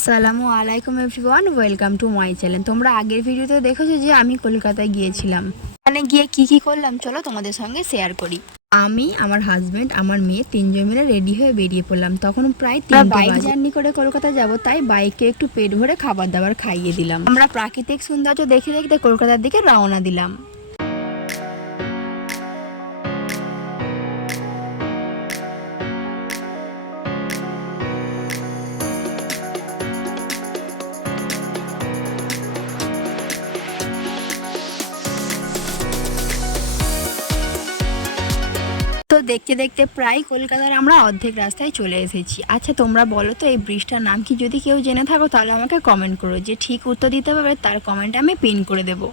আসসালামু আলাইকুম everyone, welcome to my channel. তোমরা আগের ভিডিওতে দেখেছো যে আমি কলকাতায় গিয়েছিলাম। ওখানে গিয়ে কি করলাম চলো তোমাদের সঙ্গে শেয়ার করি। আমি, আমার হাজবেন্ড, আমার মেয়ে তিনজন মিলে রেডি হয়ে বেরিয়ে পড়লাম। তখন প্রায় 3টা বাইক জার্নি করে কলকাতা যাব, তাই বাইকে একটু পেট ভরে খাবার দাবার খাইয়ে দিলাম। আমরা প্রাকৃতিক সৌন্দর্য দেখে দেখতে কলকাতার দিকে রওনা দিলাম। তো দেখতে দেখতে প্রায় কলকাতার আমরা অর্ধেক রাস্তায় চলে এসেছি। আচ্ছা তোমরা বলো তো এই ব্রিজটার নাম কি? যদি কেউ জেনে থাকো তাহলে আমাকে কমেন্ট করো, যে ঠিক উত্তর দিতে পারবে তার কমেন্ট আমি পিন করে দেবো।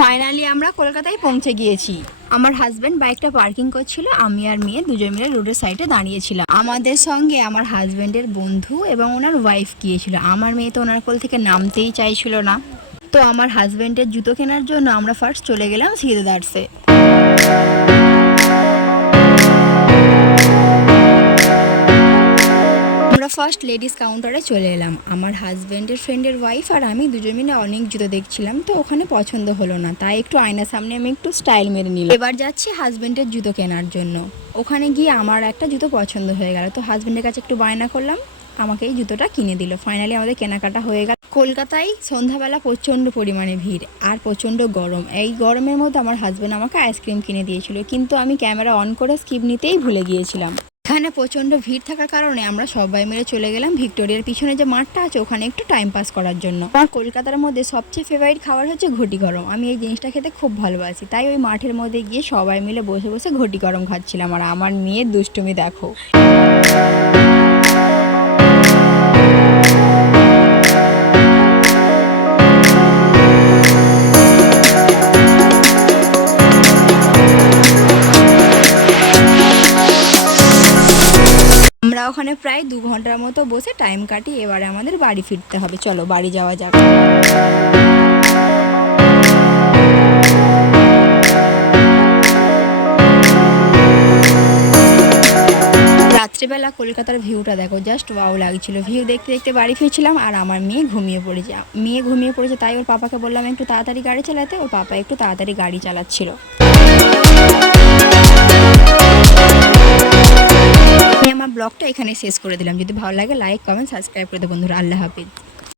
ফাইনালি আমরা কলকাতায় পৌঁছে গিয়েছি। আমার হাজব্যান্ড বাইকটা পার্কিং করছিল, আমি আর মেয়ে দুজন মিলে রোডের সাইডে দাঁড়িয়েছিলাম। আমাদের সঙ্গে আমার হাজব্যান্ডের বন্ধু এবং ওনার ওয়াইফ গিয়েছিল। আমার মেয়ে তো ওনার কোল থেকে নামতেই চাইছিল না। তো আমার হাজব্যান্ডের জুতো কেনার জন্য আমরা ফার্স্ট চলে গেলাম সিদ্ধার্থে। আমরা ফার্স্ট লেডিস কাউন্টারে চলে এলাম। আমার হাজব্যান্ডের ফ্রেন্ডের ওয়াইফ আর আমি দুজন মিলে অনেক জুতো দেখছিলাম, তো ওখানে পছন্দ হলো না, তাই একটু আয়নার সামনে আমি একটু স্টাইল মেরে নিলাম। এবার যাচ্ছি হাজব্যান্ডের জুতো কেনার জন্য। ওখানে গিয়ে আমার একটা জুতো পছন্দ হয়ে গেল, তো হাজব্যান্ডের কাছে একটু বায়না করলাম, আমাকে এই জুতোটা কিনে দিল। ফাইনালি আমাদের কেনাকাটা হয়ে গেল। কলকাতায় সন্ধ্যাবেলা প্রচণ্ড পরিমাণে ভিড় আর প্রচণ্ড গরম। এই গরমের মধ্যে আমার হাজব্যান্ড আমাকে আইসক্রিম কিনে দিয়েছিল, কিন্তু আমি ক্যামেরা অন করে স্কিপ নিতেই ভুলে গিয়েছিলাম। এখানে প্রচণ্ড ভিড় থাকার কারণে আমরা সবাই মিলে চলে গেলাম ভিক্টোরিয়ার পিছনে যে মাঠটা আছে ওখানে একটু টাইম পাস করার জন্য। আমার কলকাতার মধ্যে সবচেয়ে ফেভারিট খাবার হচ্ছে ঘটি গরম। আমি এই জিনিসটা খেতে খুব ভালোবাসি, তাই ওই মাঠের মধ্যে গিয়ে সবাই মিলে বসে বসে ঘটি গরম খাচ্ছিলাম। আর আমার মেয়ের দুষ্টুমি দেখো। আমরা ওখানে প্রায় 2 ঘন্টার মতো বসে টাইম কাটি। এবারে আমাদের বাড়ি ফিরতে হবে, চলো বাড়ি যাওয়া যাক। রাত্রেবেলা কলকাতার ভিউটা দেখো, জাস্ট ওয়াও লাগছিল। ভিউ দেখতে দেখতে বাড়ি ফিরছিলাম আর আমার মেয়ে ঘুমিয়ে পড়েছে। তাই ওর পাপাকে বললাম একটু তাড়াতাড়ি গাড়ি চালাতে। ওর পাপা একটু তাড়াতাড়ি গাড়ি চালাচ্ছিল। আমি আমার ব্লগটা এখানে শেষ করে দিলাম। যদি ভালো লাগে লাইক, কমেন্ট, সাবস্ক্রাইব করে দেবো বন্ধুরা। আল্লাহ হাফিজ।